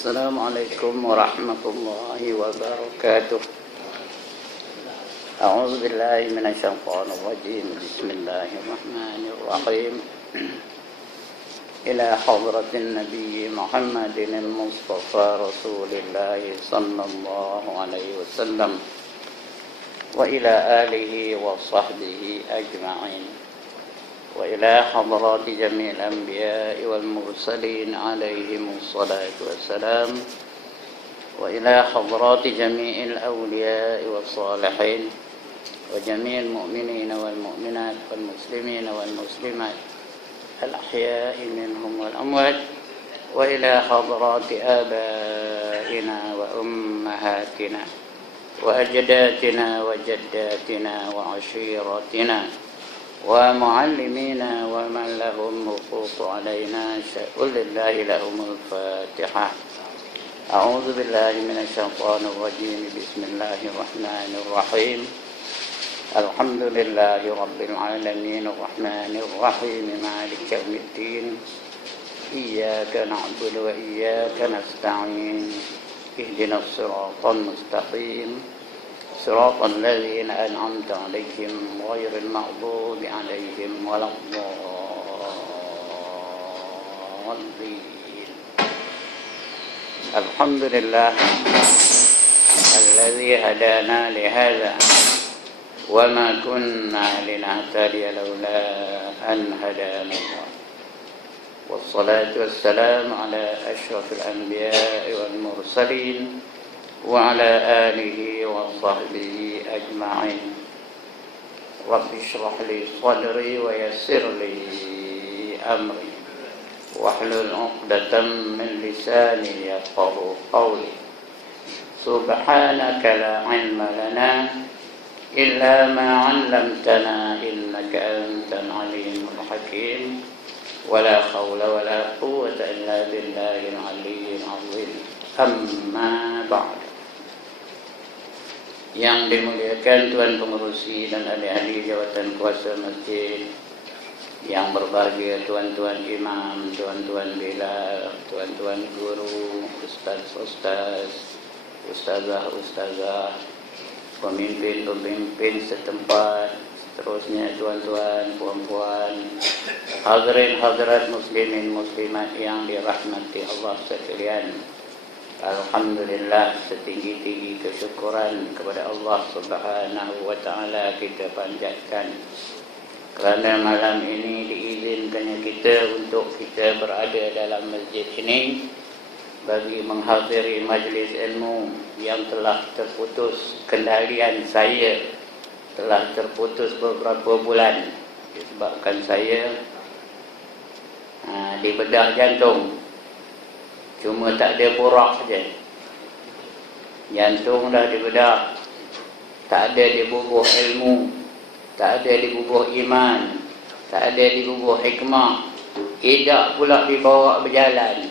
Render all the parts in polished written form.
السلام عليكم ورحمة الله وبركاته. أعوذ بالله من الشيطان الرجيم. بسم الله الرحمن الرحيم. إلى حضرة النبي محمد المصطفى رسول الله صلى الله عليه وسلم وإلى آله وصحبه أجمعين، وإلى حضرات جميع الأنبياء والمرسلين عليهم الصلاة والسلام، وإلى حضرات جميع الأولياء والصالحين وجميع المؤمنين والمؤمنات والمسلمين والمسلمات الأحياء منهم والأموات، وإلى حضرات آبائنا وأمهاتنا وأجدادنا وجداتنا وعشيرتنا ومعلمينا ومن لهم حقوق علينا، قل لله لهم الفاتحة. أعوذ بالله من الشيطان الرجيم. بسم الله الرحمن الرحيم. الحمد لله رب العالمين الرحمن الرحيم مالك يوم الدين، إياك نعبد وإياك نستعين، اهدنا الصراط المستقيم صراط الذين أنعمت عليهم غير المغضوب عليهم ولا الضالين. الحمد لله الذي هدانا لهذا وما كنا لنهتدي لولا أن هدانا الله، والصلاة والسلام على أشرف الأنبياء والمرسلين وعلى آله وصحبه أجمعين. رب اشرح لي صدري ويسر لي أمري واحلل عقدة من لساني يفقهوا قولي. سبحانك لا علم لنا إلا ما علمتنا إنك أنت العليم الحكيم، ولا حول ولا قوة إلا بالله العلي العظيم. أما بعد. Yang dimuliakan Tuan Pengerusi dan ahli-ahli jawatan kuasa masjid, yang berbahagia tuan-tuan imam, tuan-tuan bila, tuan-tuan guru, ustaz-ustaz, ustazah-ustazah, pemimpin-pemimpin setempat, seterusnya tuan-tuan, puan-puan, hadirin hadirat muslimin muslimat yang dirahmati Allah sekalian. Alhamdulillah, setinggi-tinggi kesyukuran kepada Allah Subhanahu wa ta'ala kita panjatkan kerana malam ini diizinkannya kita untuk kita berada dalam masjid ini bagi menghadiri majlis ilmu yang telah terputus kendalian saya, telah terputus beberapa bulan disebabkan saya dibedah jantung. Cuma tak ada borak saja. Jantung dah dibedah, tak ada dibubuh ilmu, tak ada dibubuh iman, tak ada dibubuh hikmah. Tidak pula dibawa berjalan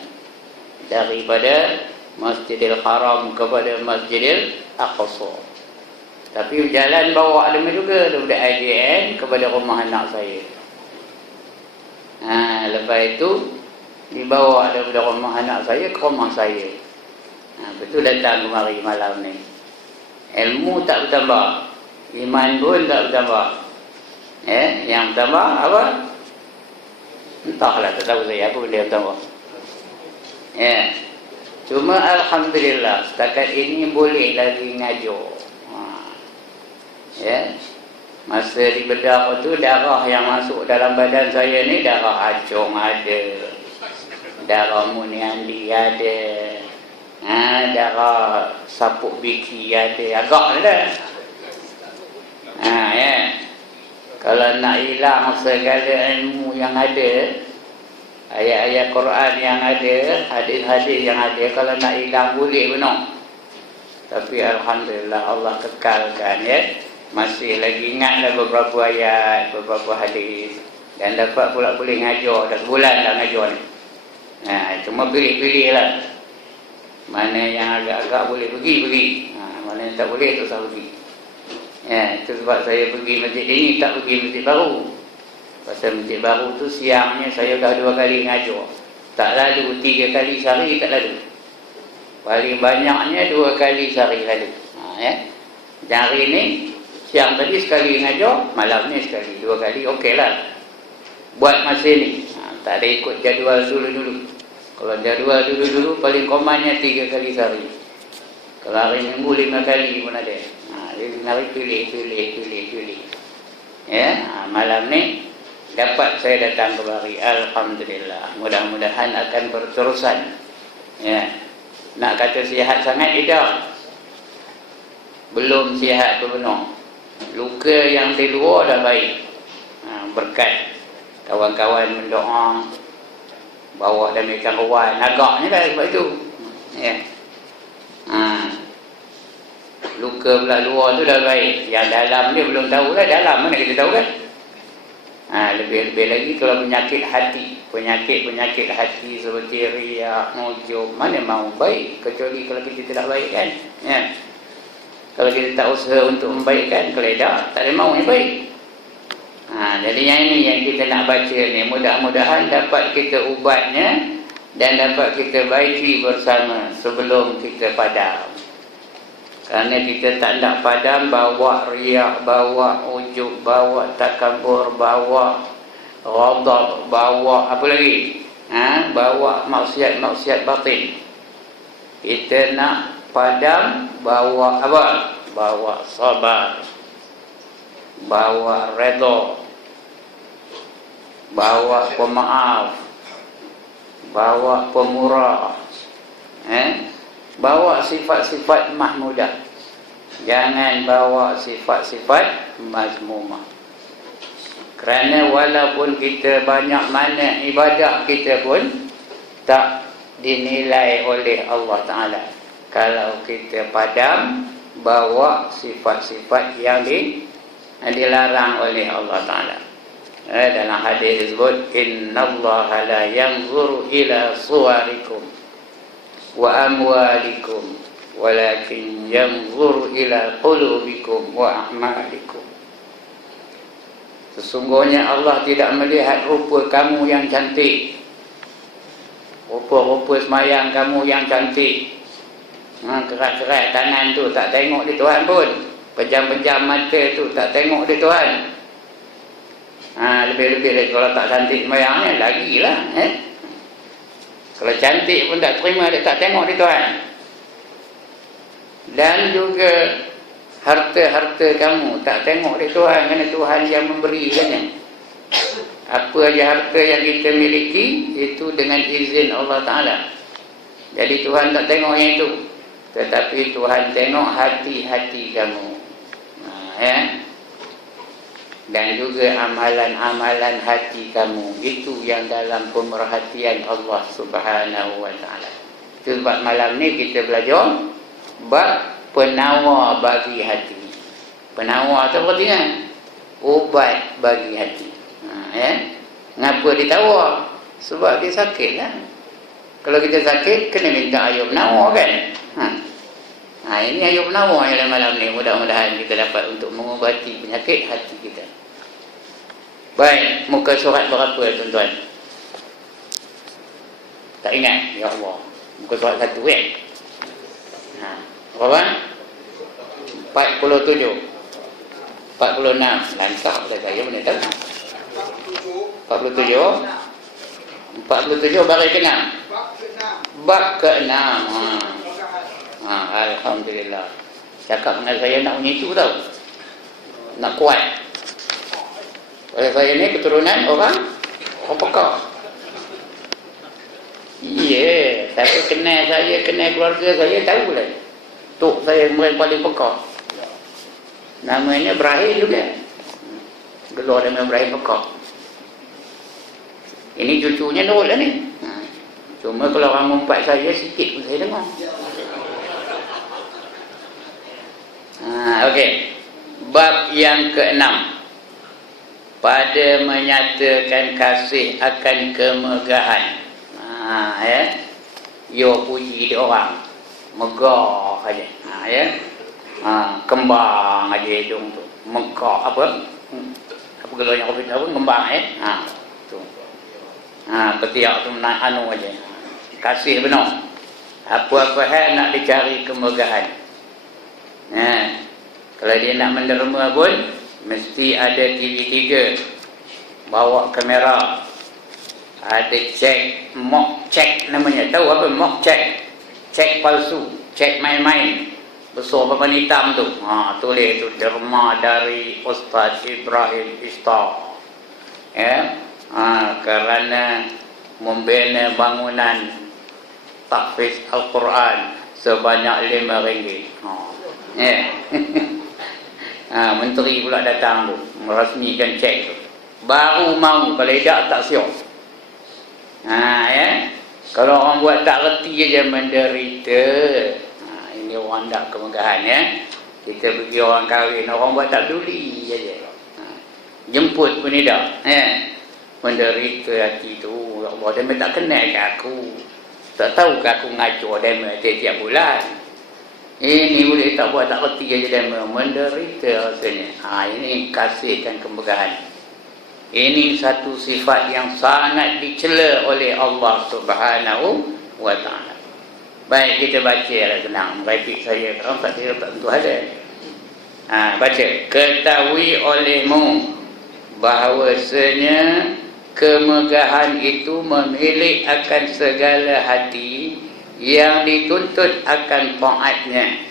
daripada Masjidil Haram kepada Masjidil Aqsa. Tapi berjalan bawa lama juga daripada IJN kepada rumah anak saya. Lepas itu dibawa daripada rumah anak saya ke rumah saya. Betul datang kemari malam ni. Ilmu tak bertambah, iman pun tak bertambah. Yang bertambah apa? Entahlah, tak tahu saya apa benda bertambah. Cuma alhamdulillah setakat ini boleh lagi ngajar. Masa dibedah tu darah yang masuk dalam badan saya ni darah acung ada, darah muniandi ada, darah sapuk biki ada, agak ada. Kalau nak hilang segala ilmu yang ada, ayat-ayat Quran yang ada, hadis-hadis yang ada, kalau nak hilang boleh benar. Tapi alhamdulillah Allah kekalkan masih lagi ingatlah beberapa ayat, beberapa hadis, dan dapat pula boleh ngajar. Dah sebulan dah ngajar ni. Cuma pilih-pilih lah. Mana yang agak-agak boleh pergi. Mana yang tak boleh tak usah pergi. Itu sebab saya pergi masjid ini, tak pergi masjid baru. Pasal masjid baru tu siangnya saya dah 2 kali ngajar. Tak lalu 3 kali sehari, tak lalu. Paling banyaknya 2 kali sehari lalu. Dan hari ni, siang tadi sekali ngajar, malam ni sekali, 2 kali, okeylah. Buat masa ni. Tak ada ikut jadual dulu-dulu. Kalau jadual dulu-dulu, paling komannya 3 kali sehari. Kalau hari minggu 5 kali pun ada. Jadi hari pilih. Malam ni, dapat saya datang kembali. Alhamdulillah. Mudah-mudahan akan berterusan. Nak kata sihat sangat, tidak. Belum sihat benar. Luka yang di luar dah baik. Berkat kawan-kawan mendoa, bawa dan mereka kawan. Agaknya dah sebab itu. Luka pula luar tu dah baik. Yang dalam ni belum tahu lah. Dalam mana kita tahu kan? Lebih-lebih lagi kalau penyakit hati. Penyakit hati seperti riak, ujub, mana mau baik kecuali kalau kita tidak baik kan? Kalau kita tak usaha untuk membaikkan, keledar, tak ada mau yang baik. Jadi yang ini yang kita nak baca ni, mudah-mudahan dapat kita ubatnya dan dapat kita baiki bersama sebelum kita padam. Kerana kita tak nak padam, bawa riak, bawa ujub, bawa takabur, bawa ghadab, bawa apa lagi? Bawa maksiat batin. Kita nak padam, bawa apa? Bawa sabar, bawa redha, bawa pemaaf, bawa pemurah, bawa sifat-sifat mahmudah. Jangan bawa sifat-sifat mazmumah. Kerana walaupun kita banyak mana ibadah kita pun tak dinilai oleh Allah Ta'ala kalau kita padam bawa sifat-sifat yang dilarang oleh Allah Ta'ala. Dalam hadis disebut, innallaha la yanzuru ila suwarikum wa amwalikum walakin yanzuru ila qulubikum wa a'malikum. Sesungguhnya Allah tidak melihat rupa kamu yang cantik, rupa-rupa semayang kamu yang cantik, keras-keras tangan tu tak tengok di Tuhan pun, pejam-pejam mata tu tak tengok di Tuhan. Lebih-lebih lagi kalau tak cantik semayangnya, lagilah. Kalau cantik pun tak terima, dia tak tengok di Tuhan. Dan juga harta-harta kamu tak tengok di Tuhan, kerana Tuhan yang memberikannya. Apa aja harta yang kita miliki itu dengan izin Allah Ta'ala. Jadi Tuhan tak tengok yang itu, tetapi Tuhan tengok hati-hati kamu. Dan juga amalan-amalan hati kamu, itu yang dalam pemerhatian Allah Subhanahu Wa Ta'ala. Itu sebab malam ni kita belajar bab penawar bagi hati. Penawar tu artinya ubat bagi hati. Ngapa ditawar? Sebab dia sakit lah. Kalau kita sakit, kena minta air penawar kan? Ini air penawar yang malam ni. Mudah-mudahan kita dapat untuk mengubati penyakit hati kita. Baik, muka surat berapa tuan-tuan? Tak ingat? Ya Allah, muka surat 1 kan? Berapa? 47 46. Lantak pada saya mana tahu. 47 baris ke-6. Bab ke-6. Alhamdulillah. Cakap dengan saya nak menyitu tau. Nak kuat. Oleh saya ni keturunan orang pekak. Tapi kenal saya, kenal keluarga saya, tahu lah. Tok saya yang paling pekak. Namanya Ibrahim juga. Gelar nama Ibrahim pekak. Ini cucunya Nurul lah ni. Cuma kalau orang mumpat saya sikit pun saya dengar. Okey. Bab yang ke-6. Pada menyatakan kasih akan kemegahan. Yo puji dia orang. Megah aja. Kembang aja hidung tu. Megah apa? Apa gelarnya kopi apa? Kembang tu. Ketiak tu anu aja. Kasih benar. Apa-apa hal nak dicari kemegahan. Kalau dia nak menderma pun mesti ada TV3, bawa kamera, ada cek, mock check namanya. Tahu apa mock check? Cek palsu, cek main-main. Besar papan hitam tu. Tulis tu derma dari Ustaz Ibrahim Ishtar. Kerana membina bangunan tahfiz Al-Quran sebanyak RM5. Menteri pula datang tu merasmikan cek tu. Baru mau, kalau tidak tak siap. Kalau orang buat tak reti aja menderita. Ini orang tak kemegahan Kita pergi orang kahwin, orang buat tak peduli saja. Jemput pun tidak. Menderita hati tu. Ya Allah, dia tak kenal ke aku. Tak tahu ke aku ngacur dia tiap bulan. Ini boleh tak buat tak reti aja dia menderita rasanya. Ini kasih dan kemegahan. Ini satu sifat yang sangat dicela oleh Allah Subhanahu wa ta'ala. Baik, kita baca lah senang. Baik saya kalau tak saya tak tentu ada. Baca. Ketahui olehmu bahawasanya kemegahan itu memilih akan segala hati yang dituntut akan taatnya.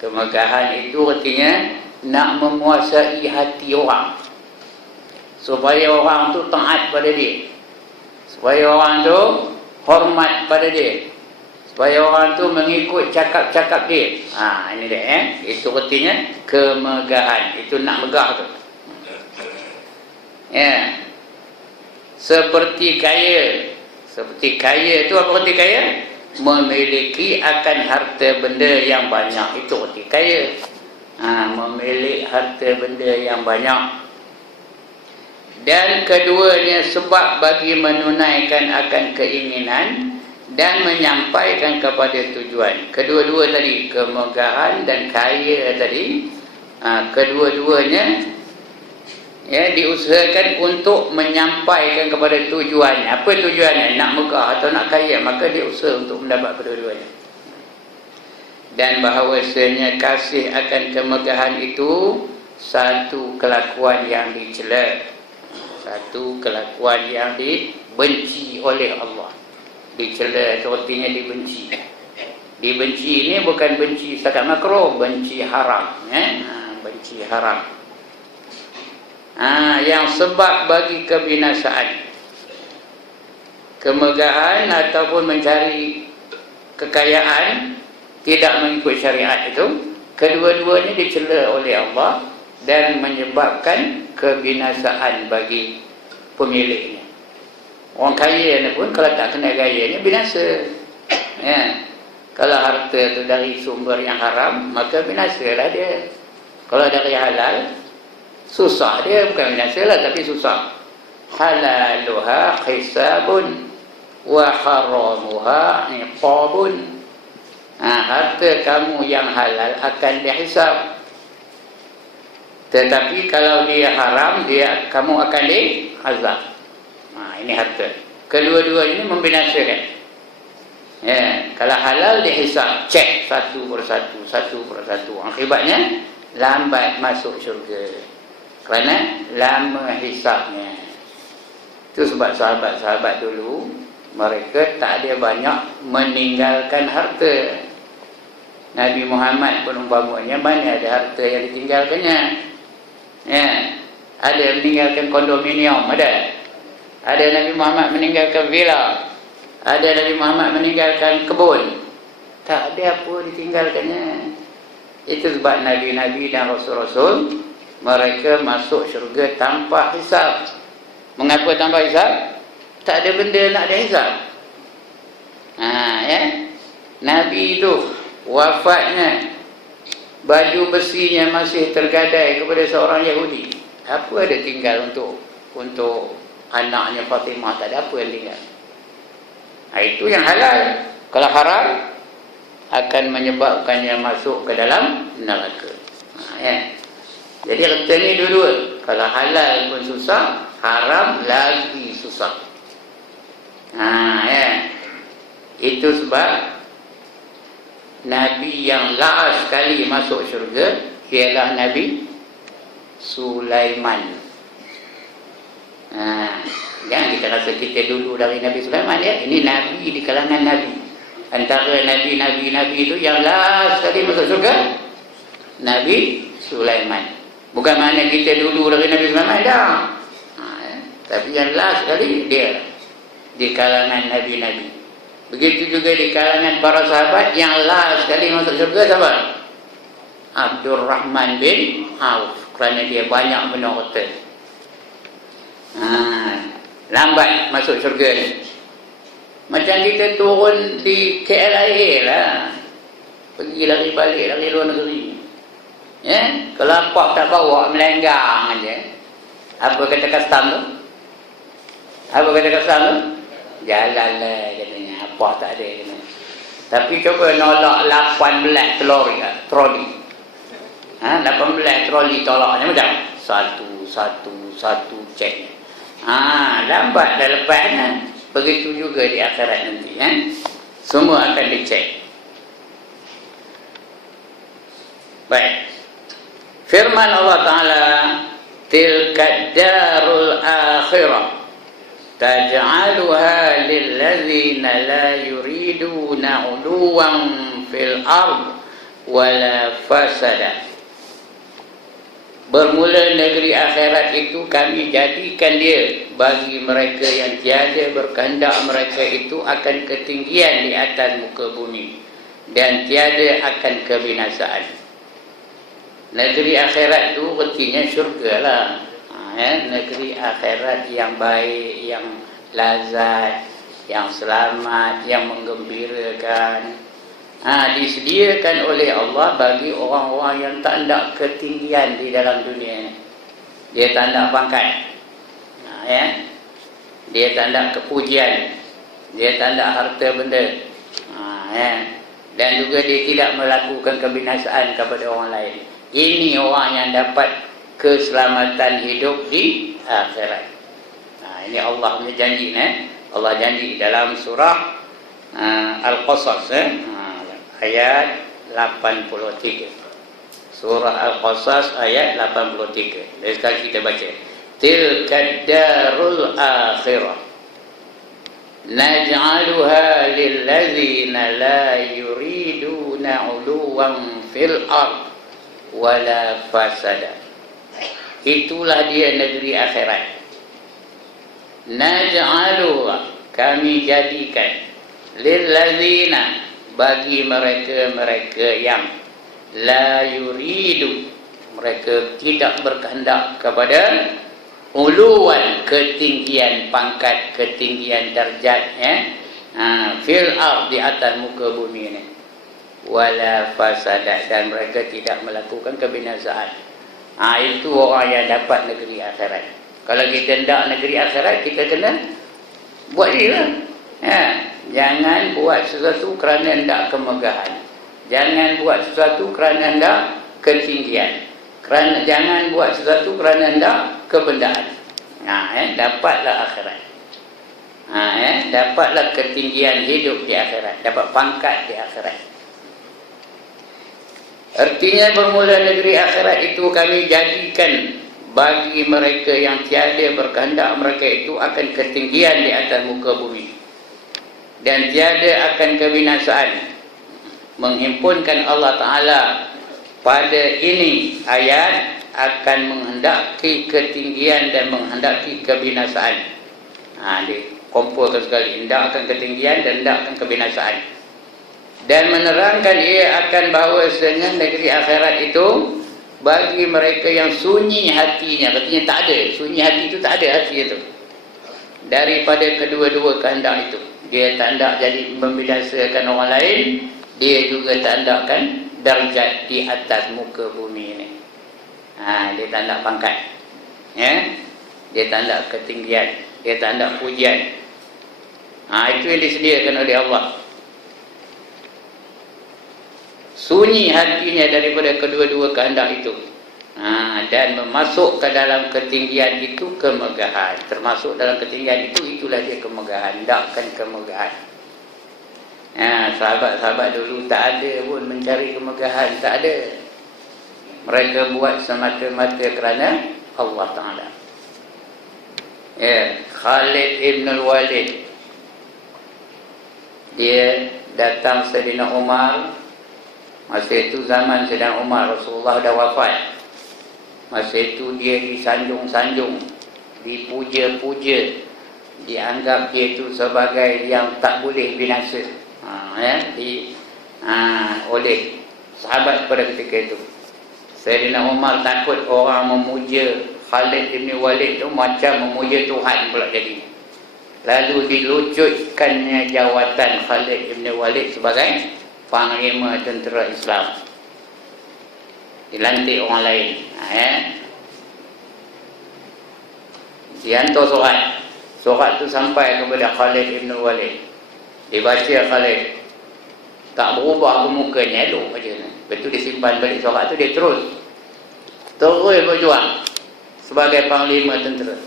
Kemegahan itu artinya nak menguasai hati orang, supaya orang tu taat pada dia, supaya orang tu hormat pada dia, supaya orang tu mengikut cakap-cakap dia. Ini dia Itu artinya kemegahan. Itu nak megah tu. Seperti kaya. Seperti kaya tu apa arti kaya? Memiliki akan harta benda yang banyak. Itu arti kaya. Memiliki harta benda yang banyak. Dan keduanya sebab bagi menunaikan akan keinginan dan menyampaikan kepada tujuan. Kedua-dua tadi, kemegahan dan kaya tadi, kedua-duanya diusahakan untuk menyampaikan kepada tujuan. Apa tujuannya? Nak megah atau nak kaya, maka dia usaha untuk mendapat kedua-duanya. Dan bahawasanya kasih akan kemegahan itu satu kelakuan yang dicela, satu kelakuan yang dibenci oleh Allah. Dicela itu artinya dibenci. Dibenci ini bukan benci setakat makruh, benci haram. Benci haram. Yang sebab bagi kebinasaan. Kemegahan ataupun mencari kekayaan tidak mengikut syariat itu, kedua-duanya dicela oleh Allah dan menyebabkan kebinasaan bagi pemiliknya. Orang kaya ni pun kalau tak kena gaya ni binasa. Kalau harta tu dari sumber yang haram, maka binasalah dia. Kalau dari halal, susah dia, bukan binasalah tapi susah. Halaluha hisabun wa haramuha iqabun. Harta kamu yang halal akan dihisab. Tetapi kalau dia haram, kamu akan diazab. Ini harta. Kedua-dua ini membinasakan. Kalau halal dihisab, cek satu persatu. Akibatnya lambat masuk syurga. Kerana lama hisabnya. Itu sebab sahabat-sahabat dulu mereka tak ada banyak meninggalkan harta. Nabi Muhammad pun umpamanya mana ada harta yang ditinggalkannya. Ada yang meninggalkan kondominium, ada. Ada Nabi Muhammad meninggalkan villa. Ada Nabi Muhammad meninggalkan kebun. Tak ada apa ditinggalkannya. Itu sebab Nabi-Nabi dan Rasul-Rasul mereka masuk syurga tanpa hisab. Mengapa tanpa hisab? Tak ada benda nak dihisab. Nabi itu wafatnya, baju besinya masih tergadai kepada seorang Yahudi. Apa ada tinggal untuk anaknya Fatimah? Tak ada apa yang tinggal. Itu yang halal. Kalau haram akan menyebabkannya masuk ke dalam neraka. Jadi kata ni dua-dua. Kalau halal pun susah, haram lagi susah. Itu sebab Nabi yang last sekali masuk syurga ialah Nabi Sulaiman. Jangan kita rasa kita dulu dari Nabi Sulaiman ya. Ini Nabi di kalangan Nabi. Antara Nabi itu yang last sekali masuk syurga Nabi Sulaiman. Bukan makna kita dulu dari Nabi Sulaiman dah. Tapi yang last sekali dia di kalangan Nabi-Nabi. Begitu juga di kalangan para sahabat yang last sekali masuk syurga siapa? Abdurrahman bin Auf, kerana dia banyak benar harta. Lambat masuk syurga ni. Macam kita turun di KLIA lah, pergi lari balik dari luar negeri. Ya, kelapa tak bawa, melenggang aja. Apa kata custom tu? Apa kata custom tu? Jalan lah katanya, apa tak ada katanya. Tapi cuba nolak 18 troli. 18 troli tolaknya macam satu cek. Lambat dah lepas kan. Begitu juga di akhirat nanti kan. Semua akan dicek. Baik. Firman Allah Ta'ala, tilka darul akhirah taj'aluha lilladzina la yuriduna 'uluwan fil ard wala fasada. Bermula negeri akhirat itu kami jadikan dia bagi mereka yang tiada berkehendak mereka itu akan ketinggian di atas muka bumi dan tiada akan kebinasaan. Negeri akhirat itu artinya syurga lah. Negeri akhirat yang baik, yang lazat, yang selamat, yang menggembirakan. Disediakan oleh Allah bagi orang-orang yang tak nak ketinggian di dalam dunia. Dia tak nak pangkat, dia tak nak kepujian, dia tak nak harta benda, dan juga dia tidak melakukan kebinasaan kepada orang lain. Ini orang yang dapat keselamatan hidup di akhirat. Ini Allah punya janji. Allah janji dalam surah Al-Qasas, ayat 83. Surah Al-Qasas ayat 83. Dari sekali kita baca. Tilka darul akhirah naj'aluha lilladzina la yuriduna 'uluwan fil ard wala fasada. Itulah dia negeri akhirat. Naj'aluha, kami jadikan, lilladzina, bagi mereka-mereka yang la yuridu, mereka tidak berkehendak kepada uluwan, ketinggian pangkat, ketinggian darjat, fil ard, di atas muka bumi ini, wala fasada, dan mereka tidak melakukan kebinasaan. Itu orang yang dapat negeri akhirat. Kalau kita hendak negeri akhirat, kita kena buat ini lah. Jangan buat sesuatu kerana hendak kemegahan. Jangan buat sesuatu kerana hendak ketinggian. Jangan buat sesuatu kerana hendak kebendaan. Dapatlah akhirat. Dapatlah ketinggian hidup di akhirat. Dapat pangkat di akhirat. Artinya bermula negeri akhirat itu kami jadikan bagi mereka yang tiada berkehendak mereka itu akan ketinggian di atas muka bumi dan tiada akan kebinasaan. Menghimpunkan Allah Ta'ala pada ini ayat akan menghendaki ketinggian dan menghendaki kebinasaan. Dikumpulkan sekali, hendak akan ketinggian dan hendak akan kebinasaan. Dan menerangkan ia akan bahawasanya negeri akhirat itu bagi mereka yang sunyi hatinya. Katanya tak ada, sunyi hati itu tak ada hati itu daripada kedua-dua kehendak itu. Dia tak hendak jadi membinasakan orang lain, dia juga tak hendakkan darjat di atas muka bumi ini. Dia tak hendak pangkat, dia tak hendak ketinggian, dia tak hendak pujian. Itu yang disediakan oleh Allah. Sunyi hatinya daripada kedua-dua kehendak itu, dan memasuk ke dalam ketinggian itu kemegahan. Termasuk dalam ketinggian itu, itulah dia kemegahan. Hendakkan kemegahan. sahabat-sahabat dulu tak ada pun mencari kemegahan, tak ada. Mereka buat semata-mata kerana Allah Ta'ala. Ya, Khalid ibn al-Walid, dia datang Sayyidina Umar. Masa itu zaman Sayyidina Umar, Rasulullah dah wafat. Masa itu dia disanjung-sanjung, dipuja-puja, dianggap dia itu sebagai yang tak boleh binasa, oleh sahabat pada ketika itu. Sayyidina Umar takut orang memuja Khalid bin Walid tu macam memuja Tuhan pula jadi. Lalu dilucutkannya jawatan Khalid bin Walid sebagai panglima tentera Islam. Dilantik orang lain. Dihantar surat. Surat tu sampai kepada Khalid bin Walid. Dibaca Khalid. Tak berubah mukanya, elok macam ni. Betul dia simpan balik surat tu, dia terus berjuang sebagai panglima tentera.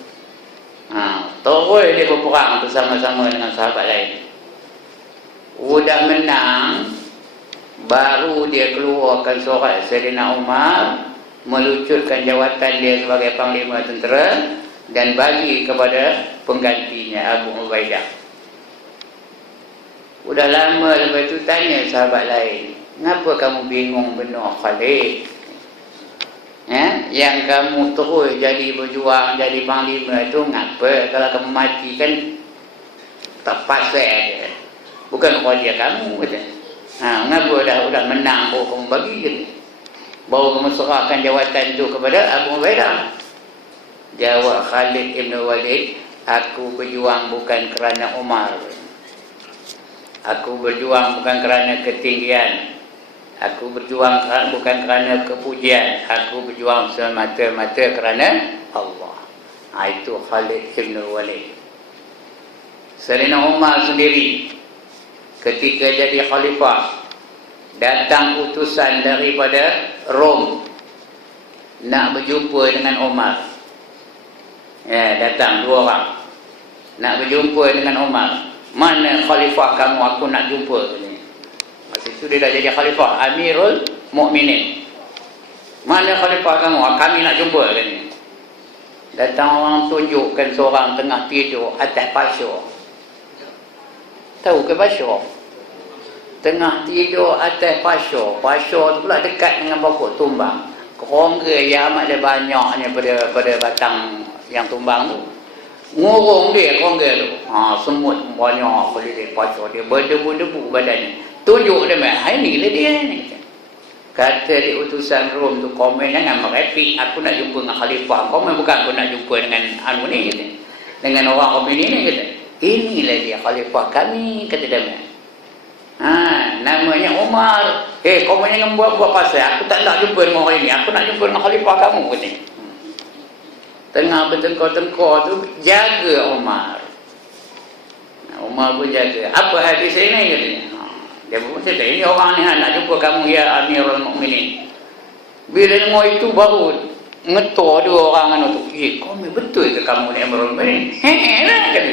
Terus dia berperang bersama-sama dengan sahabat lain. Udah menang, baru dia keluarkan surat Sayyidina Umar melucutkan jawatan dia sebagai panglima tentera dan bagi kepada penggantinya Abu Ubaidah. Udah lama lepas tu tanya sahabat lain, kenapa kamu bingung benar Khalid? Yang kamu terus jadi berjuang, jadi panglima itu ngapa? Kalau kamu mati kan tak pasal dia. Bukan kerja kamu kata. Ngapa dah menang baru kamu bagi je. Baru kamu serahkan jawatan itu kepada Abu Ubaidah. Jawab Khalid ibn Walid, aku berjuang bukan kerana Umar. Aku berjuang bukan kerana ketinggian. Aku berjuang bukan kerana kepujian. Aku berjuang semata-mata kerana Allah. Itu Khalid ibn Walid. Sayyidina Umar sendiri ketika jadi khalifah, datang utusan daripada Rom nak berjumpa dengan Umar. Datang 2 orang nak berjumpa dengan Umar. Mana khalifah kamu, aku nak jumpa. Masa itu dia dah jadi khalifah, Amirul Mukminin. Mana khalifah kamu, kami nak jumpa. Datang orang tunjukkan seorang tengah tidur atas pasyur. Tahu ke pasyur? Tengah tidur atas pasyur. Pasyur tu pula dekat dengan pokok tumbang. Kerongga yang amat dia banyaknya pada batang yang tumbang tu. Ngurung dia kerongga tu. Semut banyak keliling pasyur dia, berdebu-debu badannya. Tunjuk dia, inilah dia ni. Kata di utusan Rom tu, komen jangan merepek, aku nak jumpa dengan khalifah. Komen bukan aku nak jumpa dengan ni kata. Dengan orang komuni ni kata. Inilah dia khalifah kami, kata dia. Namanya Umar. Komen jangan buat pasal, aku tak nak jumpa dengan orang ini, aku nak jumpa dengan khalifah kamu kata. Tengah bertengkar-tengkar tu, jaga Umar. Umar pun jaga. Apa hadis ini kata. Dia pun cerita, ini orang ni nak jumpa kamu ya Amirul Mukminin. Bila dengar itu baru ngetor 2 orang tu. Kamu betul ke kamu ni Amirul Mukminin? Lah kata.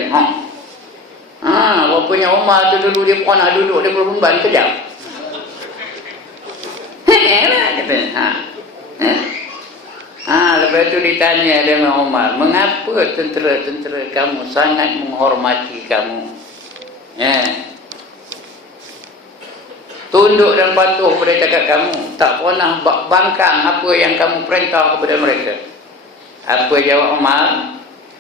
Rupanya Umar tu dulu dia pernah duduk dia berumban kejap. Lah kata. Lepas tu ditanya dengan Umar, mengapa tentera-tentera kamu sangat menghormati kamu? Tunduk dan patuh pada cakap kamu, tak pernah bangkang apa yang kamu perintah kepada mereka. Apa jawab Umar?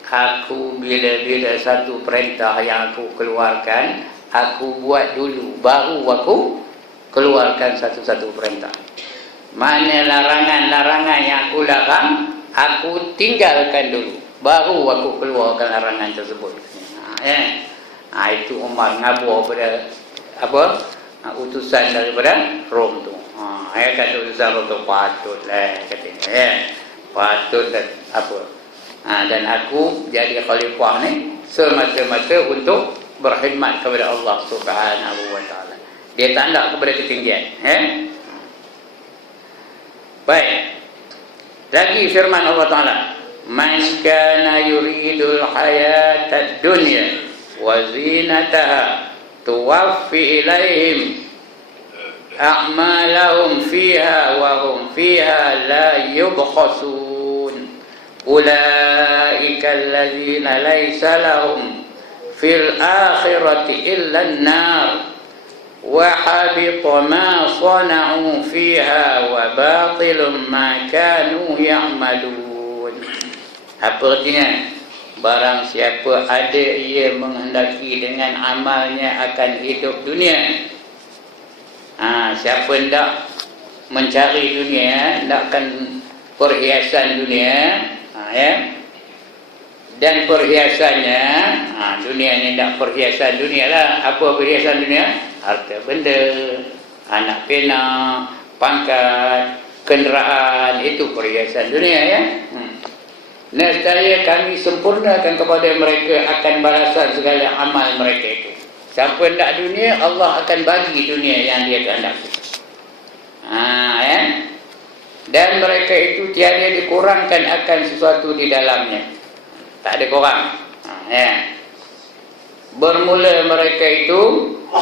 Aku bila satu perintah yang aku keluarkan, aku buat dulu, baru aku keluarkan satu-satu perintah. Mana larangan-larangan yang aku larang, aku tinggalkan dulu, baru aku keluarkan larangan tersebut. Itu Umar ngabur pada utusan daripada Rom tu. Kata utusan Rom tu patutlah katanya. Patut dan dan aku jadi khalifah ni semata-mata untuk berkhidmat kepada Allah Subhanahu wa taala. Dia tanda kepada ketinggian. Baik. Lagi firman Allah Taala, "Man kana yuridul hayatad dunya wa zinataha tuwaffi ilaihim a'malahum fiha wa hum fiha la yubkhasun ulaika alladzina laysa lahum fil akhirati illa an-nar wa habita ma sana'u fiha wa batilun ma kanu ya'malun. Apa artinya? Barang siapa ada ia menghendaki dengan amalnya akan hidup dunia. Siapa hendak mencari dunia, hendakkan perhiasan dunia, dan perhiasannya, dunia ni hendak perhiasan dunia lah. Apa perhiasan dunia? Harta benda, anak pena, pangkat, kenderaan, itu perhiasan dunia ya. Nescaya kami sempurnakan kepada mereka akan balasan segala amal mereka itu. Siapa hendak dunia, Allah akan bagi dunia yang dia kehendaki. Dan mereka itu tiada dikurangkan akan sesuatu di dalamnya. Tak ada kurang. Bermula mereka itu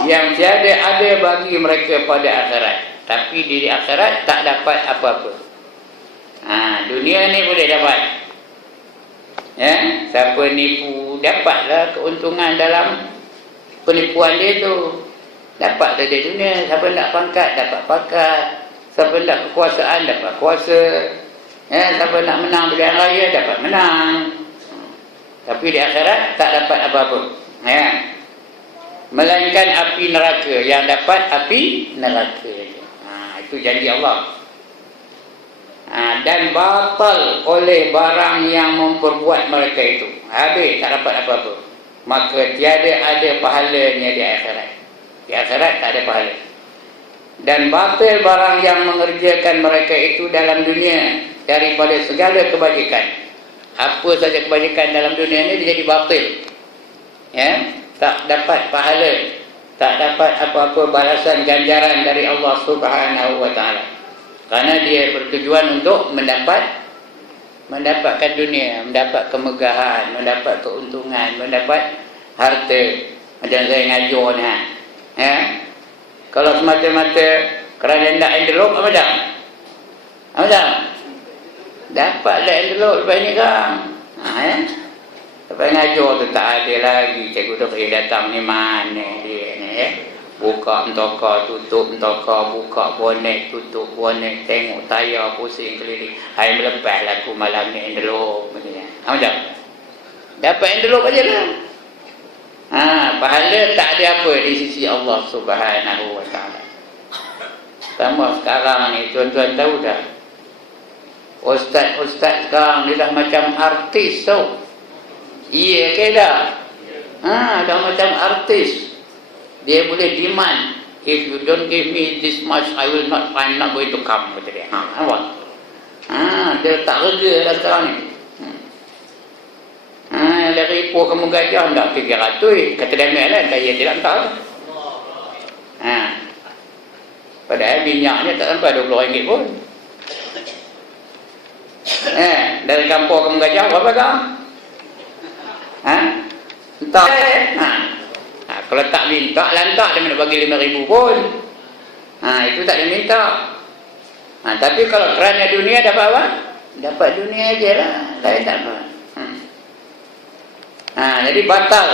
yang tiada ada bagi mereka pada akhirat. Tapi di akhirat tak dapat apa-apa. Dunia ni boleh dapat. Siapa nipu dapatlah keuntungan dalam penipuan dia tu. Dapat saja dunia. Siapa nak pangkat dapat pangkat. Siapa nak kekuasaan dapat kuasa. Siapa nak menang pilihan raya dapat menang. Tapi di akhirat tak dapat apa-apa. Melainkan api neraka. Yang dapat api neraka. Itu janji Allah. Dan batal oleh barang yang memperbuat mereka itu. Habis tak dapat apa-apa. Maka tiada ada pahalanya di akhirat. Di akhirat tak ada pahala. Dan batal barang yang mengerjakan mereka itu dalam dunia daripada segala kebajikan. Apa saja kebajikan dalam dunia ini dia jadi batil. Tak dapat pahala. Tak dapat apa-apa balasan ganjaran dari Allah Subhanahu wa ta'ala. Kerana dia bertujuan untuk mendapatkan dunia, mendapat kemegahan, mendapat keuntungan, mendapat harta. Macam saya ngajar ni. Kalau semata-mata kerana nak envelope, apa macam? Macam? Dapatlah envelope lepas ni kan? Lepas ngajar tu tak ada lagi. Cikgu Dokri datang ni mana dia ni buka entokah, tutup entokah, buka bonet, tutup bonet, tengok tayar pusing keliling. Hai melepas lah aku malam ni envelope. Macam? Dapat envelope aja lah. Pahala tak ada apa di sisi Allah Subhanahu wa ta'ala. Tambah sekarang ni tuan-tuan tahu dah. Ustaz-ustaz sekarang dia dah macam artis tau. Iya ke dah? Dah macam artis. Dia boleh demand, if you don't give me this much, I'm not going to come. Kata dia. Nampak? Dia tak rega dah sekarang ni. Dia ripu kamu gajah, tak 300. Kata Damian lah, saya tidak entah. Padahal minyaknya tak sampai RM20 pun. Dari kampung kamu gajah, berapa kau? Entah. Kalau tak minta, lantak dia nak bagi RM5,000 pun. Itu tak dia minta. Tapi kalau kerana dunia dapat apa? Dapat dunia aja lah. Lain tak apa. Jadi batal.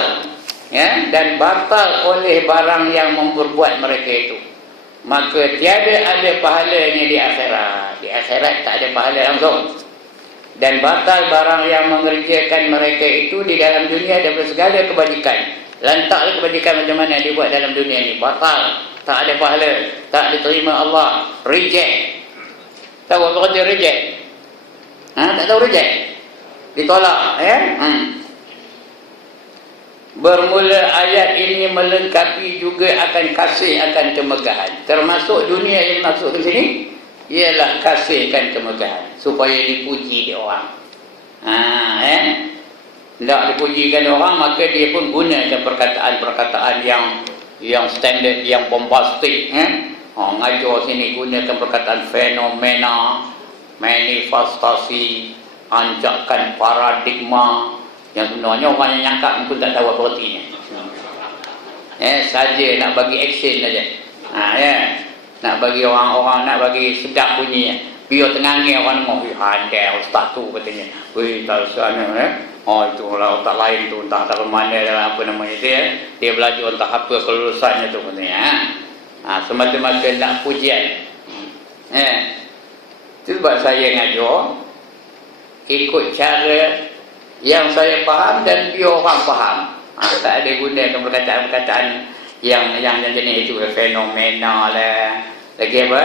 Dan batal oleh barang yang memperbuat mereka itu. Maka tiada ada pahalanya di akhirat. Di akhirat tak ada pahala langsung. Dan batal barang yang mengerjakan mereka itu di dalam dunia daripada segala kebajikan. Lantaklah kebajikan macam mana dia buat dalam dunia ni. Batal. Tak ada pahala. Tak diterima Allah. Reject. Tahu apa kata reject? Tak tahu reject? Ditolak. Bermula ayat ini melengkapi juga akan kasih akan kemegahan. Termasuk dunia yang masuk ke sini ialah kasihkan kemegahan supaya dipuji dia orang. Tak dipujikan orang, maka dia pun gunakan perkataan-perkataan yang standard, yang bombastik. Ngajar sini gunakan perkataan fenomena, manifestasi, anjakan paradigma. Yang sebenarnya orang yang nyangka pun tak tahu apa artinya. Saja nak bagi action saja. Nak bagi orang-orang, nak bagi sedap bunyinya. Biar tengangnya orang tengok, handai ustaz tu katanya. Tak sana itu orang otak lain tu, entah ke mana dalam apa namanya dia. Dia belajar entah apa kelulusannya tu katanya. Semata-mata nak pujian. Itu sebab saya ngajar ikut cara yang saya faham dan biar orang faham. Tak ada gunakan perkataan-perkataan yang jenis itu, fenomena lah, lagi apa,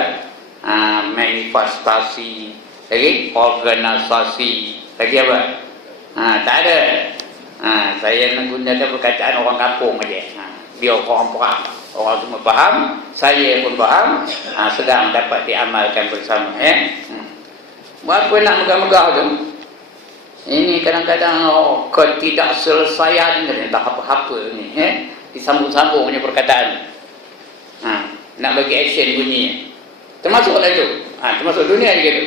manifestasi, lagi organisasi, lagi apa, tak ada. Saya menggunakan perkataan orang kampung aja, biar orang faham, orang semua faham, saya pun faham, sedang dapat diamalkan bersama. Berapa nak megah-megah tu? Ini kadang-kadang ketidakselesaian ni, tak apa-apa ni, disambung-sambung punya perkataan. Nak bagi action bunyi. Termasuklah itu. Termasuk dunia juga tu.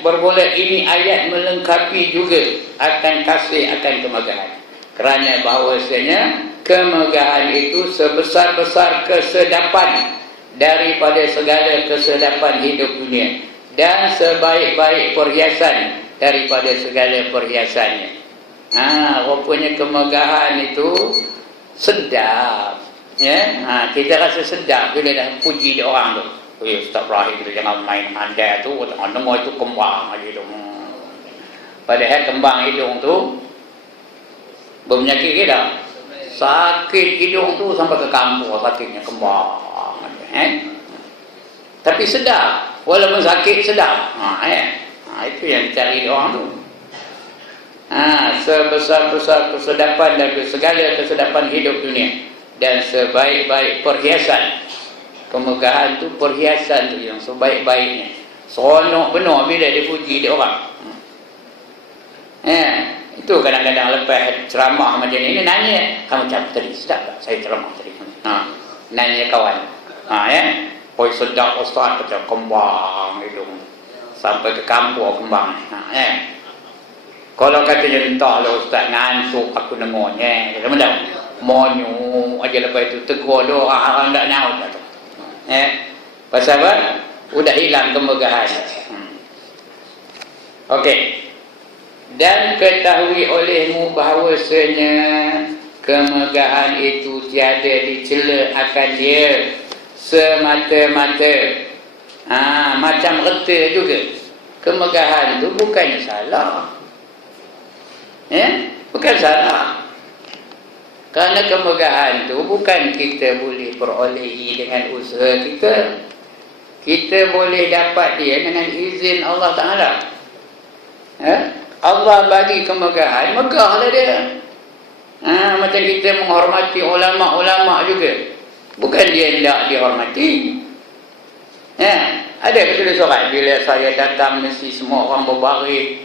Bermula ini ayat melengkapi juga akan kasih akan kemegahan. Kerana bahawasanya kemegahan itu sebesar-besar kesedapan daripada segala kesedapan hidup dunia, dan sebaik-baik perhiasan daripada segala perhiasannya. Rupanya kemegahan itu sedap, kita rasa sedap bila dah puji dia orang tu. Ustaz Ibrahim tu jangan main handai tu, tengok dengar itu kembang aja tu. Padahal kembang hidung tu berpenyakit ke tak? Sakit hidung tu sampai ke kampung sakitnya kembang. Tapi sedap, walaupun sakit sedap. Itu yang dicari orang tu. Sebesar-besar kesedapan dan segala kesedapan hidup dunia, dan sebaik-baik perhiasan. Kemegahan tu perhiasan tu yang sebaik-baiknya. Seronok benar bila dia puji dia orang. Itu kadang-kadang lepas ceramah macam ni, nanya, kamu cakap tadi sedap tak? Saya ceramah tadi. Nanya kawan. Poi sedap ustaz macam kembang hidung sampai ke kampung kembang. Kalau katanya entahlah ustaz, ngantuk aku dengarnya. Macam mana? Monyu aja lepas itu tegur dia orang tak naut dah tu. Pasal apa? Sudah hilang kemegahan. Okey. Dan ketahui olehmu bahawasanya kemegahan itu tiada dicela akan dia semata-mata. Macam reta juga. Kemegahan itu bukannya salah. Bukan salah. Kerana kemegahan itu bukan kita boleh perolehi dengan usaha kita. Kita boleh dapat dia dengan izin Allah Ta'ala. Allah bagi kemegahan, megahlah dia. Macam kita menghormati ulama-ulama juga. Bukan dia tidak dihormati. Ada ketulis surat, bila saya datang mesti semua orang berbaris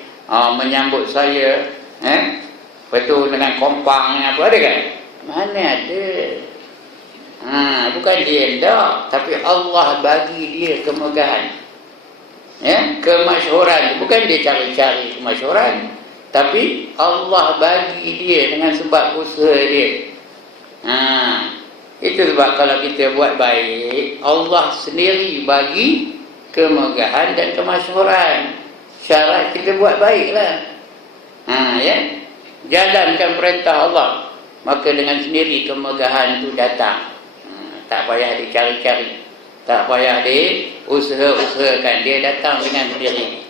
menyambut saya. Betul dengan kompang apa, ada kan? Mana ada. Bukan dia tidak, tapi Allah bagi dia kemegahan. Kemasyhuran, bukan dia cari-cari kemasyhuran, tapi Allah bagi dia dengan sebab usaha dia. Itu sebab kalau kita buat baik, Allah sendiri bagi kemegahan dan kemasyhuran. Syarat kita buat baiklah. Jalankan perintah Allah, maka dengan sendiri kemegahan itu datang. Tak payah dicari-cari, tak payah diusaha-usahakan, dia datang dengan sendiri.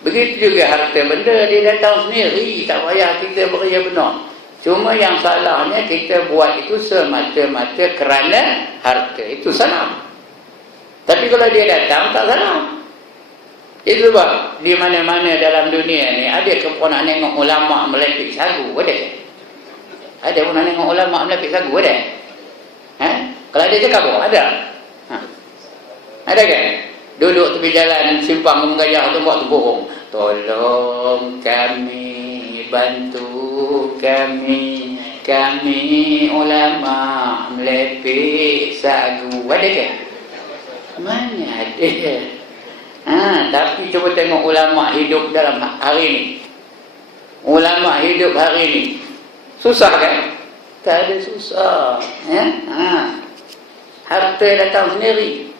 Begitu juga harta benda, dia datang sendiri, tak payah kita beria benar. Cuma yang salahnya kita buat itu semata-mata kerana harta, itu salah. Tapi kalau dia datang, tak salah. Itu sebab di mana-mana dalam dunia ni ada ke pernah nengok ulama melepik sagu, ada? Ada pernah nengok ulama melepik sagu, ada? Kalau ada cakap apa? Ada? Ada kan? Duduk tepi jalan simpang menggayah tu buat tu bohong. Tolong kami, bantu kami ulama melepik sagu, ada kan? Mana ada? Tapi cuba tengok ulama hidup dalam hari ni. ulama hidup hari ini. Susah kan? Tak ada susah. Ya? Harta datang sendiri.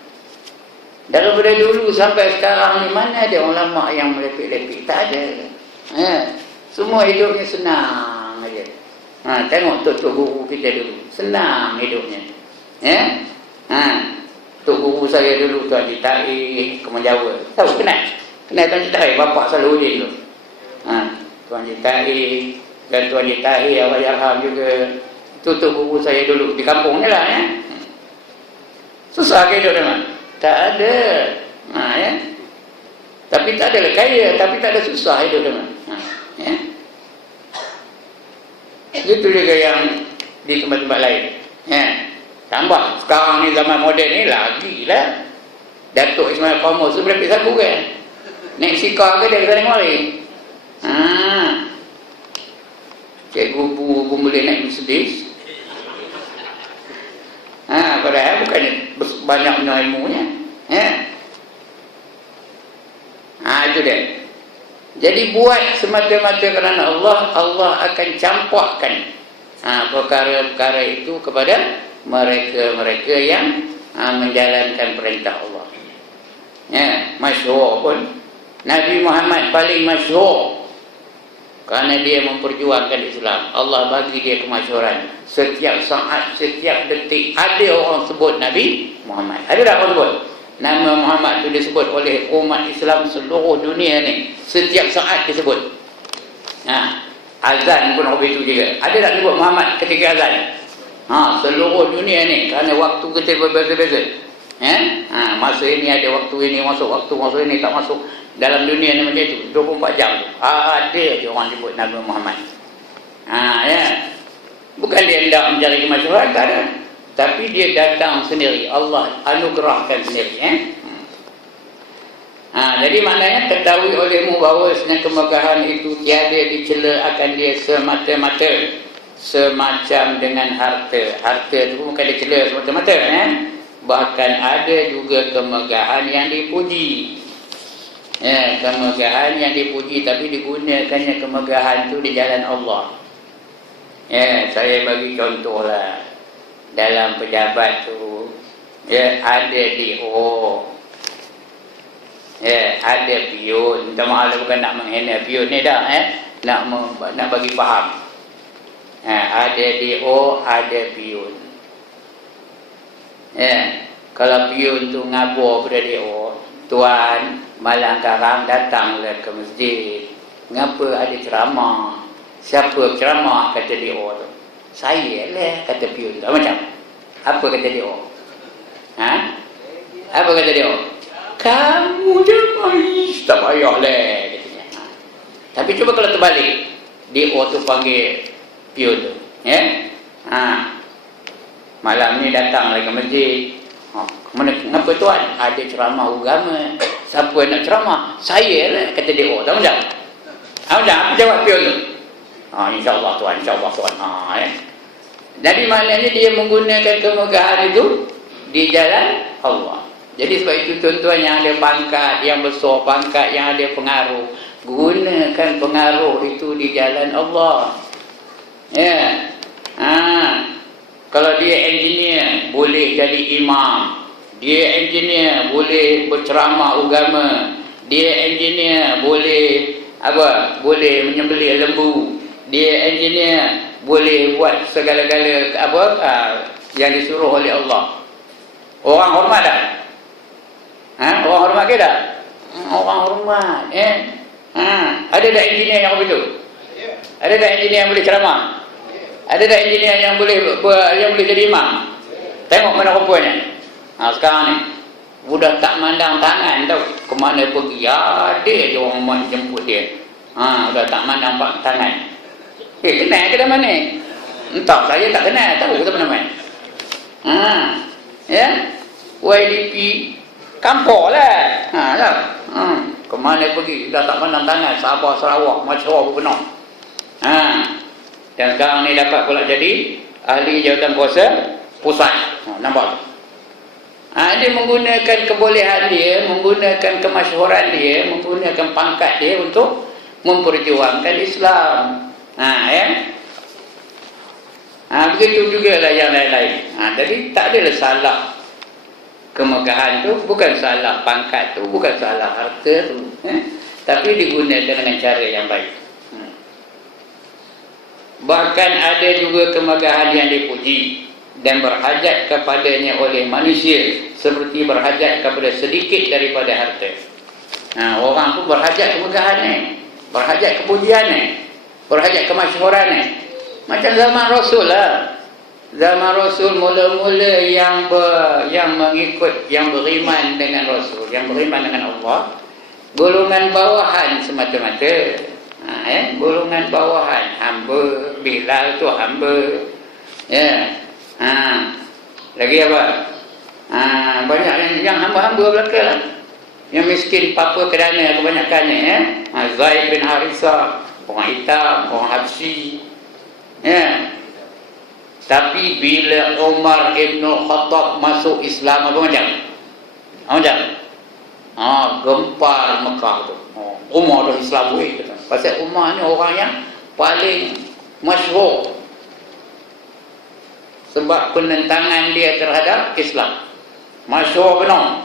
Daripada dulu sampai sekarang ni, mana ada ulama yang melepik-lepik? Tak ada. Semua hidupnya senang aja. Tengok tok guru kita dulu, senang hidupnya. Tok guru saya dulu Tuan Haji Tarik, Kemang Jawa. Tahu kenal Tuan Haji Tarik, bapak Salahuddin tu. Tuan Haji Tarik dan Tuan Haji Tarik Allah yarham juga. Itu tok guru saya dulu di kampung ni lah. Susah ke hidup memang? Tak ada. Tapi tak ada kaya, tapi tak ada susah hidup memang. Itu juga yang di tempat-tempat lain. Tambah sekarang ni zaman moden ni lagi lah. Datuk Ismail Qamus tu berlepik sabu kan? Naik sikar ke dia ke sana kemari? Cikgu Bu boleh naik Mercedes. Padahal bukannya banyaknya ilmunya. Itu dia. Jadi buat semata-mata kerana Allah, Allah akan campakkan perkara-perkara itu kepada mereka-mereka yang menjalankan perintah Allah. Masyhur pun Nabi Muhammad paling masyhur kerana dia memperjuangkan Islam. Allah bagi dia kemasyhuran. Setiap saat, setiap detik ada orang sebut Nabi Muhammad. Ada tak orang sebut? Nama Muhammad itu disebut oleh umat Islam seluruh dunia ni. Setiap saat disebut. Azan pun habis itu juga. Ada tak sebut Muhammad ketika azan? Seluruh dunia ni. Kerana waktu kita berbeza-beza. Masa ini ada waktu ini masuk, waktu masa ini tak masuk. Dalam dunia ni macam itu, 24 jam tu. Ada je orang sebut Nabi Muhammad. Bukan dia hendak mencari kemasyhuran, tak ada. Tapi dia datang sendiri. Allah anugerahkan sendiri. Jadi maknanya ketahui olehmu bahawa sebenarnya kemegahan itu tiada dicela akan dia semata-mata semacam dengan harta. Harta itu bukan dicela semata-mata. Bahkan ada juga kemegahan yang dipuji. Kemegahan yang dipuji tapi digunakannya kemegahan itu di jalan Allah. Saya bagi contoh lah. Dalam pejabat tu ada DO, ada pion. Minta maaf lah, bukan nak menghina pion ni dah, nak bagi faham. Ada DO, ada pion. Kalau pion tu ngabur pada DO, tuan malam karang datanglah ke masjid. Ngapa ada ceramah? Siapa ceramah? Kata DO tu. Saya lah, kata pion tu. Macam apa kata dia? Apa kata dia? Kamu je mais, tak payah lah, katanya. Tapi cuba kalau terbalik, DO tu panggil pion tu. Malam ni datang lagi ke masjid. Kenapa tuan? Ada ceramah agama. Siapa nak ceramah? Saya lah, kata DO. Tahu tak? Apa jawab pion tu? InsyaAllah tuan, insyaAllah tuan. Jadi maknanya dia menggunakan kemegahan itu di jalan Allah. Jadi sebab itu tuan-tuan yang ada pangkat yang besar, pangkat yang ada pengaruh, gunakan pengaruh itu di jalan Allah. Kalau dia engineer, boleh jadi imam. Dia engineer, boleh berceramah agama. Dia engineer, boleh boleh menyembelih lembu. Dia engineer, boleh buat segala-gala yang disuruh oleh Allah. Orang hormat tak? Orang hormat ke tak? Orang hormat. Ada tak engineer yang begitu? Ada tak engineer yang boleh ceramah? Ada tak engineer yang boleh jadi imam? Tengok mana rupanya. Sekarang ni budak tak mandang tangan tau. Ke mana pergi, ada je orang mak jemput dia. Dah tak mandang tangan. Kenal ke dah mana? Entah, saya tak kenal, tahu ke mana-mana. YDP kampor lah. Ke mana pergi, dah tak mandang tangan. Sabah, Sarawak, Masyarakat penuh. Dan sekarang ni dapat pula jadi ahli jawatan kuasa pusat. Nampak tu? Dia menggunakan kebolehan dia, menggunakan kemasyhuran dia, menggunakan pangkat dia untuk memperjuangkan Islam. Begitu juga lah yang lain-lain. Jadi tak adalah salah kemegahan tu, bukan salah pangkat tu, bukan salah harta tu, tapi digunakan dengan cara yang baik. Bahkan ada juga kemegahan yang dipuji dan berhajat kepadanya oleh manusia, seperti berhajat kepada sedikit daripada harta. Orang pun berhajat kemegahan ni, berhajat kepujian ni, berhajat kemasyhuran ni. Macam zaman Rasul lah. Zaman Rasul mula-mula yang mengikut, yang beriman dengan Rasul, yang beriman dengan Allah, golongan bawahan semata-mata. Golongan bawahan, hamba. Bilal tu hamba. Lagi apa? Banyak yang hamba-hamba belaka lah. Yang miskin papa kedana kebanyakannya. Zaid bin Harithah, orang hitam, orang Habsyi. Tapi bila Umar Ibn Khattab masuk Islam, apa macam? Gempar Mekah tu. Umar dah Islam weh. Pasal Umar ni orang yang paling masyhur sebab penentangan dia terhadap Islam. Masyhur benar.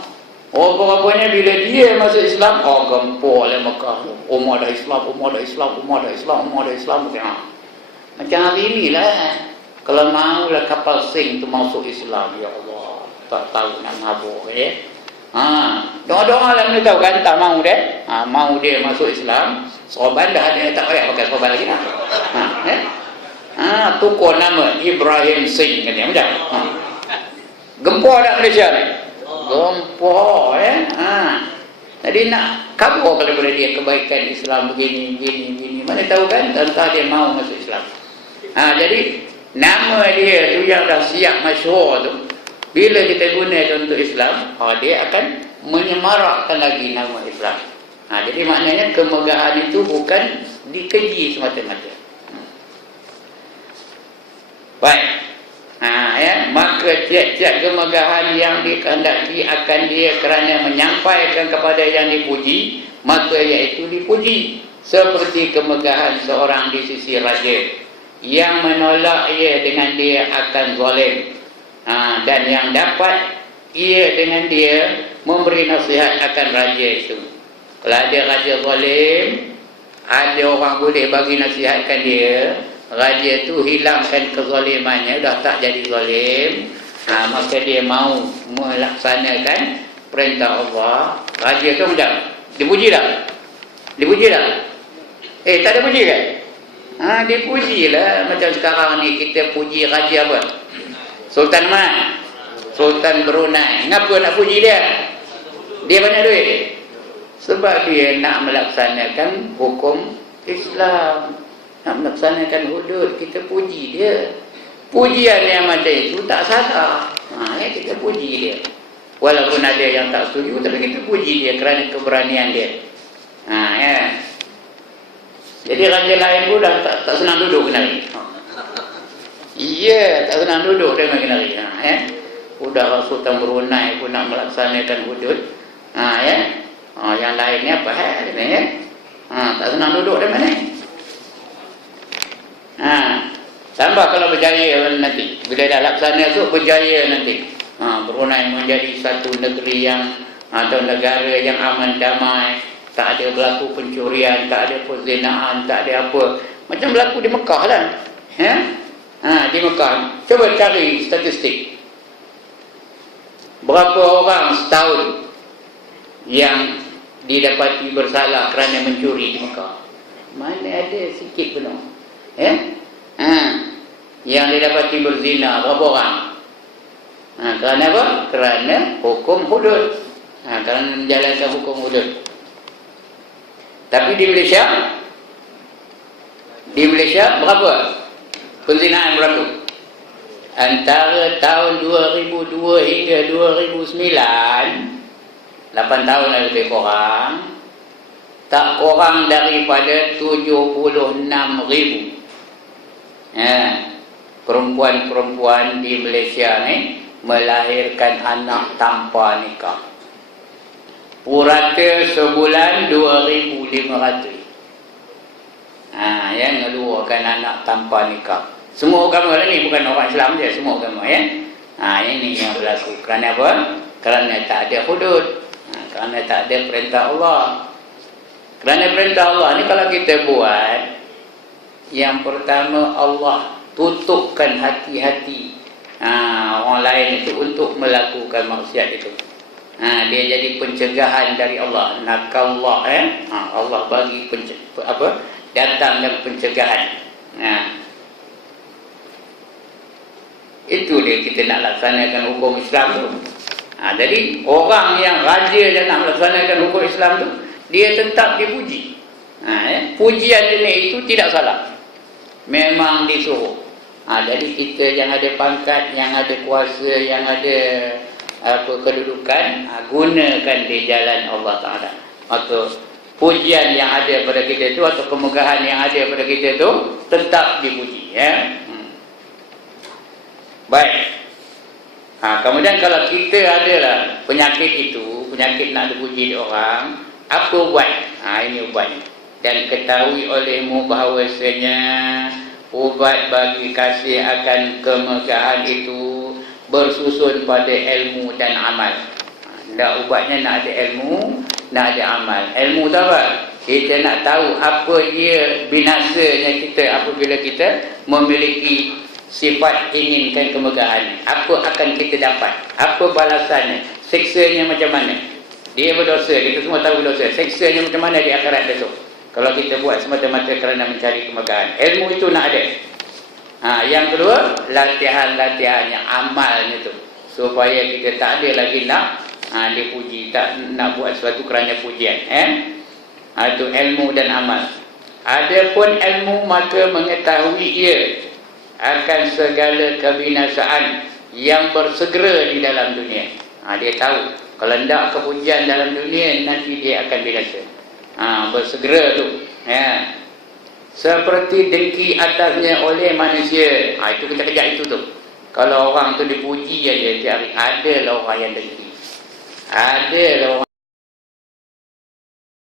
Apa-apanya bila dia masuk Islam, gempar oleh Mekah. Umar dah Islam, Umar dah Islam, Umar dah Islam, Umar dah Islam. Macam hari ni lah. Kalau maulah kapal sing tu masuk Islam, ya Allah, tak tahu nak ngabur doa-doa lah mana tahu kan, tak mau dia. Mau dia masuk Islam, sorban dah ada, tak payah pakai sorban lagi tukar nama Ibrahim Singh kan, macam gempar tak Malaysia ni? Gempar jadi nak kabur daripada dia kebaikan Islam begini. Mana tahu kan, entah dia mau masuk Islam. Jadi nama dia tu yang dah siap masyhur tu, bila kita gunakan untuk Islam, dia akan menyemarakkan lagi nama Islam. Jadi maknanya kemegahan itu bukan dikeji semata-mata. Baik. Maka tiap-tiap kemegahan yang dikehendaki akan dia kerana menyampaikan kepada yang dipuji, maka iaitu dipuji. Seperti kemegahan seorang di sisi raja yang menolak ia dengan dia akan zalim, dan yang dapat ia dengan dia memberi nasihat akan raja itu. Kalau ada raja zalim, ada orang boleh bagi nasihatkan dia, raja tu hilangkan kezalimannya, dah tak jadi zalim, maka dia mau melaksanakan perintah Allah. Raja tu macam dipuji tak? Dipuji tak? Tak ada puji kan? Dipujilah. Macam sekarang ni kita puji raja apa? Sultan Man, Sultan Brunei. Kenapa nak puji dia? Dia banyak duit. Sebab dia nak melaksanakan hukum Islam, nak melaksanakan hudud. Kita puji dia. Pujian yang macam itu tak salah. Kita puji dia. Walaupun ada yang tak setuju, tapi kita puji dia kerana keberanian dia. Jadi raja lain pun dah tak senang duduk kenari. Tak senang duduk dia kenari. Udah Sultan Brunei pun nak melaksanakan hudud. Yang lainnya apa hal ni? Tak senang duduk dia mana? Tambah kalau berjaya nanti, bila dah laksana tu berjaya nanti, Brunei menjadi satu negeri yang atau negara yang aman damai, tak ada berlaku pencurian, tak ada perzinaan, tak ada apa macam berlaku di Mekah lah. Di Mekah, coba cari statistik berapa orang setahun yang didapati bersalah kerana mencuri di Mekah. Mana ada sikit penuh. Yang didapati berzina berapa orang? Kerana apa? Kerana hukum hudud. Kerana menjalankan hukum hudud. Tapi di Malaysia berapa perzinaan berlaku? Antara tahun 2002 hingga 2009, 8 tahun lebih kurang, tak kurang daripada 76,000 perempuan-perempuan di Malaysia ni melahirkan anak tanpa nikah. Purata sebulan 2,500. membawakan anak tanpa nikah. Semua agama lah ni, bukan orang Islam je, semua agama ya. Ini yang berlaku. Kerana apa? Kerana tak ada hudud. Kerana tak ada perintah Allah. Kerana perintah Allah ni kalau kita buat, yang pertama Allah tutupkan hati-hati orang lain itu untuk melakukan maksiat itu. Dia jadi pencegahan dari Allah. Nakallah Allah bagi datang dan pencegahan. Itu dia kita nak laksanakan hukum Islam tu. Jadi orang yang rajin dan nak melaksanakan hukum Islam tu, dia tetap dipuji. Pujian dia itu tidak salah. Memang disuruh. Jadi kita yang ada pangkat, yang ada kuasa, yang ada kedudukan, gunakan di jalan Allah Ta'ala. Maka pujian yang ada pada kita itu, atau kemegahan yang ada pada kita itu tetap dipuji. Baik. Kemudian kalau kita adalah penyakit itu, penyakit nak dipuji di orang, apa ubat? Ini ubatnya. Dan ketahui olehmu bahawasanya ubat bagi kasih akan kemegahan itu bersusun pada ilmu dan amal. Tak ubatnya nak ada ilmu, nak ada amal. Ilmu tu apa? Kita nak tahu apa dia binasanya kita apabila kita memiliki sifat inginkan kemegahan. Apa akan kita dapat? Apa balasannya? Siksanya macam mana? Dia berdosa, kita semua tahu berdosa. Siksanya macam mana di akhirat besok? Kalau kita buat semata-mata kerana mencari kemegahan. Ilmu itu nak ada. Yang kedua, latihan-latihan yang amalnya tu. Supaya kita tak ada lagi nak dipuji, tak nak buat sesuatu kerana pujian. Itu ilmu dan amal. Adapun ilmu, maka mengetahui ia akan segala kebinasaan yang bersegera di dalam dunia. Dia tahu kalau tidak kepujian dalam dunia, nanti dia akan binasa. Bersegera tu. Seperti dengki atasnya oleh manusia. Itu kita kejar itu tu. Kalau orang tu dipuji aja tiap hari, adalah orang yang dengki. Adalah orang